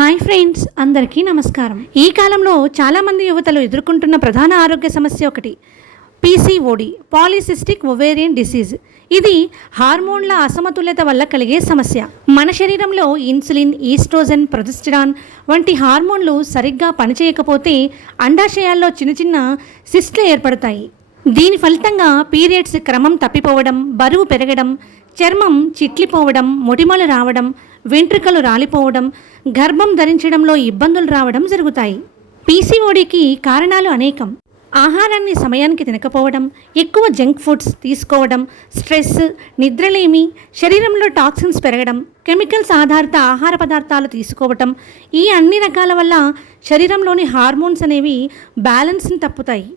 Hi friends, అందరికీ నమస్కారం. ఈ కాలంలో చాలామంది యువతలు ఎదుర్కొంటున్న ప్రధాన ఆరోగ్య సమస్య ఒకటి పీసీఓడి, పాలిసిస్టిక్ ఒవేరియన్ డిసీజ్. ఇది హార్మోన్ల అసమతుల్యత వల్ల కలిగే సమస్య. మన శరీరంలో ఇన్సులిన్, ఈస్ట్రోజన్, ప్రొజెస్టెరాన్ వంటి హార్మోన్లు సరిగ్గా పనిచేయకపోతే అండాశయాల్లో చిన్న చిన్న సిస్ట్లు ఏర్పడతాయి. దీని ఫలితంగా పీరియడ్స్ క్రమం తప్పిపోవడం, బరువు పెరగడం, చర్మం చిట్లిపోవడం, మొటిమలు రావడం, వెంట్రుకలు రాలిపోవడం, గర్భం ధరించడంలో ఇబ్బందులు రావడం జరుగుతాయి. పీసీఓడికి కారణాలు అనేకం. ఆహారాన్ని సమయానికి తినకపోవడం, ఎక్కువ జంక్ ఫుడ్స్ తీసుకోవడం, స్ట్రెస్, నిద్రలేమి, శరీరంలో టాక్సిన్స్ పెరగడం, కెమికల్స్ ఆధారిత ఆహార పదార్థాలు తీసుకోవటం, ఈ అన్ని రకాల వల్ల శరీరంలోని హార్మోన్స్ అనేవి బ్యాలెన్స్ని తప్పుతాయి.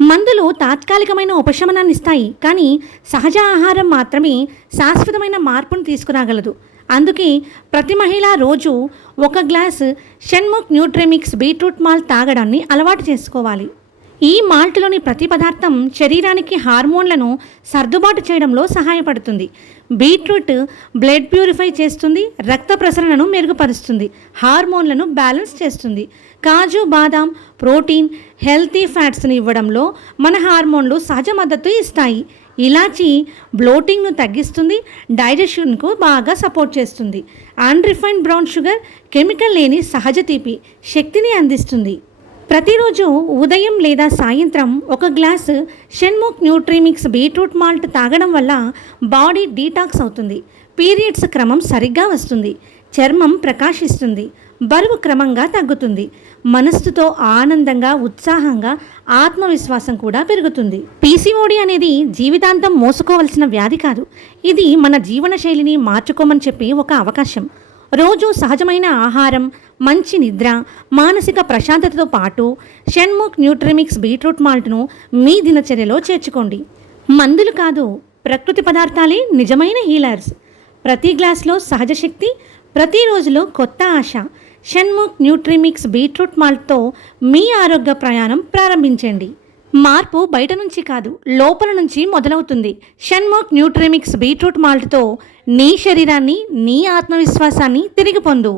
మందులు తాత్కాలికమైన ఉపశమనాన్ని ఇస్తాయి, కానీ సహజ ఆహారం మాత్రమే శాశ్వతమైన మార్పును తీసుకురాగలదు. అందుకే ప్రతి మహిళ రోజు 1 గ్లాసు షణ్ముఖ్ న్యూట్రిమిక్స్ బీట్రూట్ మాల్ట్ తాగడాన్ని అలవాటు చేసుకోవాలి. ఈ మాల్ట్లోని ప్రతి పదార్థం శరీరానికి హార్మోన్లను సర్దుబాటు చేయడంలో సహాయపడుతుంది. బీట్రూట్ బ్లడ్ ప్యూరిఫై చేస్తుంది, రక్త ప్రసరణను మెరుగుపరుస్తుంది, హార్మోన్లను బ్యాలెన్స్ చేస్తుంది. కాజు, బాదాం ప్రోటీన్, హెల్తీ ఫ్యాట్స్ని ఇవ్వడంలో మన హార్మోన్లు సహజ మద్దతు ఇస్తాయి. ఇలాచీ బ్లోటింగ్ను తగ్గిస్తుంది, డైజెషన్కు బాగా సపోర్ట్ చేస్తుంది. అన్రిఫైన్డ్ బ్రౌన్ షుగర్ కెమికల్ లేని సహజ తీపి శక్తిని అందిస్తుంది. ప్రతిరోజు ఉదయం లేదా సాయంత్రం 1 గ్లాసు షణ్ముఖ్ న్యూట్రిమిక్స్ బీట్రూట్ మాల్ట్ తాగడం వల్ల బాడీ డీటాక్స్ అవుతుంది, పీరియడ్స్ క్రమం సరిగ్గా వస్తుంది, చర్మం ప్రకాశిస్తుంది, బరువు క్రమంగా తగ్గుతుంది, మనస్సుతో ఆనందంగా, ఉత్సాహంగా, ఆత్మవిశ్వాసం కూడా పెరుగుతుంది. పీసీఓడి అనేది జీవితాంతం మోసుకోవలసిన వ్యాధి కాదు. ఇది మన జీవన శైలిని మార్చుకోమని చెప్పి ఒక అవకాశం. రోజు సహజమైన ఆహారం, మంచి నిద్ర, మానసిక ప్రశాంతతతో పాటు షణ్ముఖ్ న్యూట్రిమిక్స్ బీట్రూట్ మాల్ట్ను మీ దినచర్యలో చేర్చుకోండి. మందులు కాదు, ప్రకృతి పదార్థాలే నిజమైన హీలర్స్. ప్రతి గ్లాసులో సహజ శక్తి, ప్రతి రోజులో కొత్త ఆశ. షణ్ముఖ్ న్యూట్రిమిక్స్ బీట్రూట్ మాల్ట్తో మీ ఆరోగ్య ప్రయాణం ప్రారంభించండి. మార్పు బయట నుంచి కాదు, లోపల నుంచి మొదలవుతుంది. షణ్ముఖ్ న్యూట్రిమిక్స్ బీట్రూట్ మాల్ట్తో నీ శరీరాన్ని, నీ ఆత్మవిశ్వాసాన్ని తిరిగి పొందు.